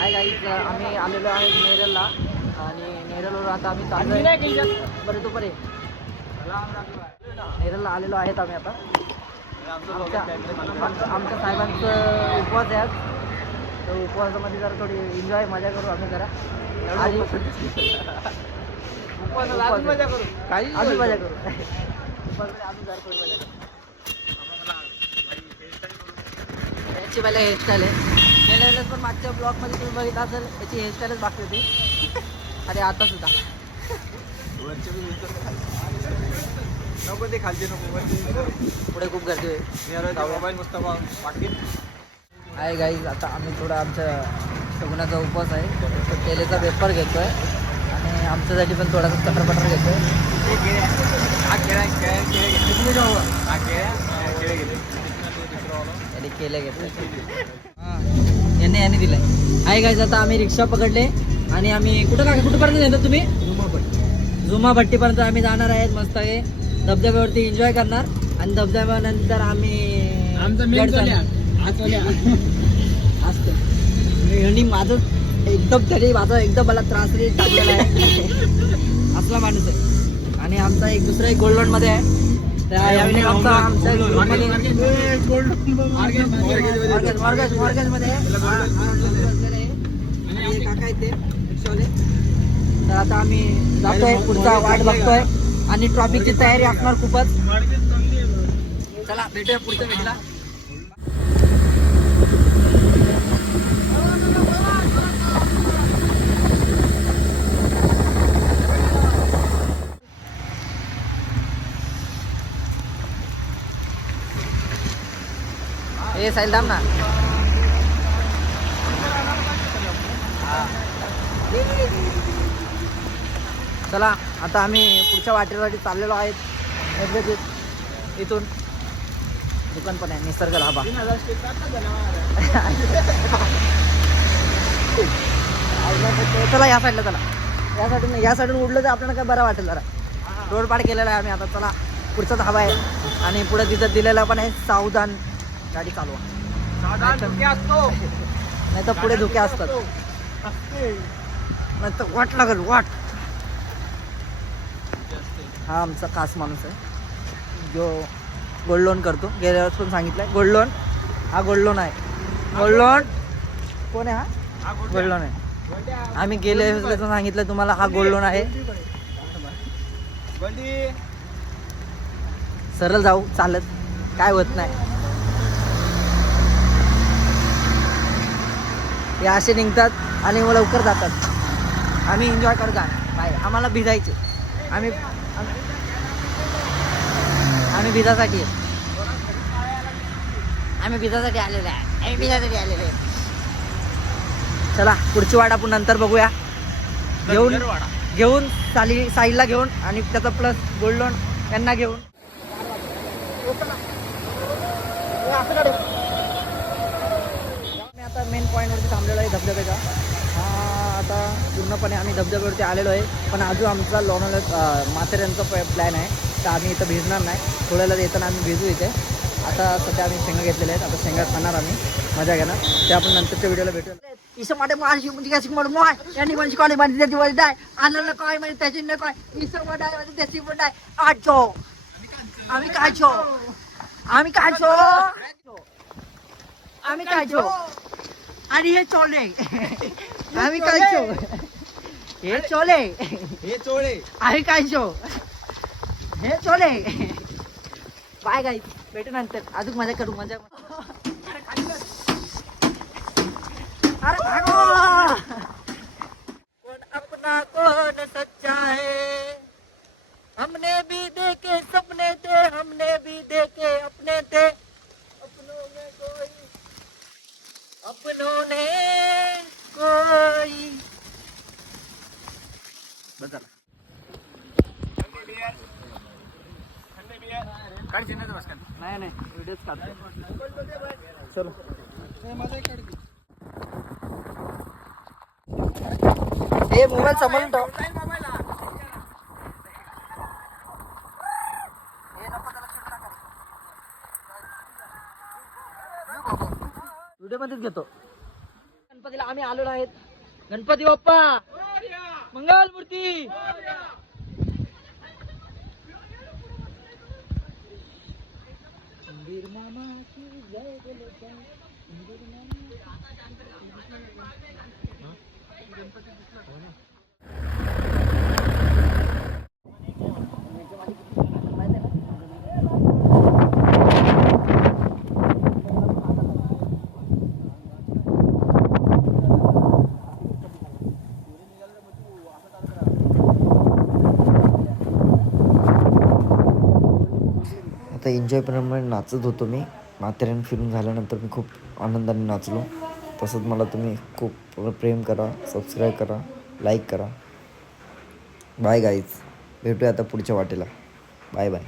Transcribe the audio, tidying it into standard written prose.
Hi guys, आम्ही आलेलो आहे नेरलला आणि नेरलवर आता आम्ही चाललो बरे तो बरे नेरलला आलेलो आहेत आम्ही आता. आमच्या साहेबांचं उपवास आहे आज, तर उपवासामध्ये जरा थोडी एन्जॉय मजा करू आम्ही जरा. आणि उपवासाला मजा करू, काही अजून मजा करू उपवासाला अजून जरा थोडी मजा करू. याची पहिला हेअरस्टाईल आहे. गेल्या वेळेस पण मागच्या ब्लॉगमध्ये तुम्ही बघितलं असेल, याची हेअरस्टाईलच बाकी होती. अरे आता सुद्धा नको ते खालचे नको, पुढे खूप गर्दी आहे. मोबाईल मस्त बाकी आहे गाईज. आता आम्ही थोडा आमच्या शगुनाचा उपवास आहे, तर तेलेचा पेपर घेतोय आणि आमच्यासाठी पण थोडासा कटरपटर घेतोय. केले घेतले यांनी दिलाय. आहे गाईज, आता आम्ही रिक्षा पकडले आणि आम्ही कुठपर्यंत येतो तुम्ही? जुमा भट्टीपर्यंत आम्ही जाणार आहेत. मस्त आहे, धबधब्यावरती एन्जॉय करणार आणि धबधब्यानंतर आम्ही असतो. आणि माझं एकदम मला त्रास टाकलेला आहे असला माणूस आहे. आणि आमचा एक दुसरा एक गोल्ड लोन मध्ये आहे. यावेळी आमच्या मध्ये काका आहेत ते रिक्षावाले. तर आता आम्ही जातोय, पुढचा वाट बघतोय आणि ट्रॉफिकची तयारी असणार खूपच. चला भेटूया पुढच्या भेटला. हे साईल दाम ना. चला आता आम्ही पुढच्या वाटेसाठी चाललेलो आहेत. इथून दुकान पण आहे, निसर्ग लाभा. चला या साईडला, चला या साईडून उडलं तर आपल्याला काय बरं वाटेल. जरा रोड पाड केलेला आहे आम्ही आता. चला पुढचा धाबा आहे आणि पुढे तिथं दिलेला पण आहे, सावधान गाडी चालवा, नाही तर पुढे धुके असतात, नाही तर वाट लागेल वाट. हा आमचा खास माणूस आहे जो गोल्ड लोन करतो. गेल्या वेळेस पण सांगितलंय गोल्ड लोन. हा गोल्ड लोन आहे. गोल्ड लोन कोण आहे? हा गोल्ड लोन आहे. आम्ही गेल्या वेळेस सांगितलं तुम्हाला, हा गोल्ड लोन आहे. सरळ जाऊ चालत, काय होत नाही. हे असे निघतात आणि लवकर जातात. आम्ही एन्जॉय करत जाणार बाय. आम्हाला भिजायचे, आम्ही भिजासाठी आलेलो आहे. चला पुढची वाट आपण नंतर बघूया. घेऊन साईडला घेऊन आणि त्याचा प्लस गोल्ड लोन यांना घेऊन आता मेन पॉईंटवरती थांबलेलो आहे धबधब्याचा. हा आता पूर्णपणे आम्ही धबधब्यावरती आलेलो आहे, पण अजून आमचा लोणावळा माथेऱ्यांचा प्लॅन आहे. तर आम्ही इथं भिजणार नाही, थोड्याला येताना आम्ही भिजू इथे. आता सध्या आम्ही शेंगा घेतलेले आहेत, आता शेंगा खाणार आम्ही, मजा घेणार. ते आपण नंतरच्या व्हिडिओला भेटूया. इसं माटे माशी म्हणजे काय शिकवड मोय यांनी पण शिकवली म्हणजे त्याची वजन आहे, आनंद काय म्हणजे त्याची न काय. इसं वड आहे म्हणजे त्याची वड आहे. आजो आम्ही काय छो आम्ही काय छो आणि हे चोले आम्ही काय छो हे चोले आम्ही काय छो हे चोले. बाय गाईस, भेटू नंतर, अजून मजा करू. मजा अरे कौन अपना कौन सच्चा है, हमने भी देखे सपने थे, हमने भी देखे अपने थे, अपनों ने कोई बदला. नाही व्हिडिओच काढतो. चलो हे मोबाईल सांभाळून ठेव. व्हिडिओ मध्येच घेतो. गणपतीला आम्ही आलेलो आहेत. गणपती बाप्पा मंगल मूर्ती. आता एन्जॉयप्रमाणे नाचत होतो मी. माथेरान फिरून झाल्यानंतर मी खूप आनंदाने नाचलो. तसंच मला तुम्ही खूप प्रेम करा, सबस्क्राईब करा, लाईक करा. बाय गाईज, भेटूया आता पुढच्या वाटेला. Bye bye.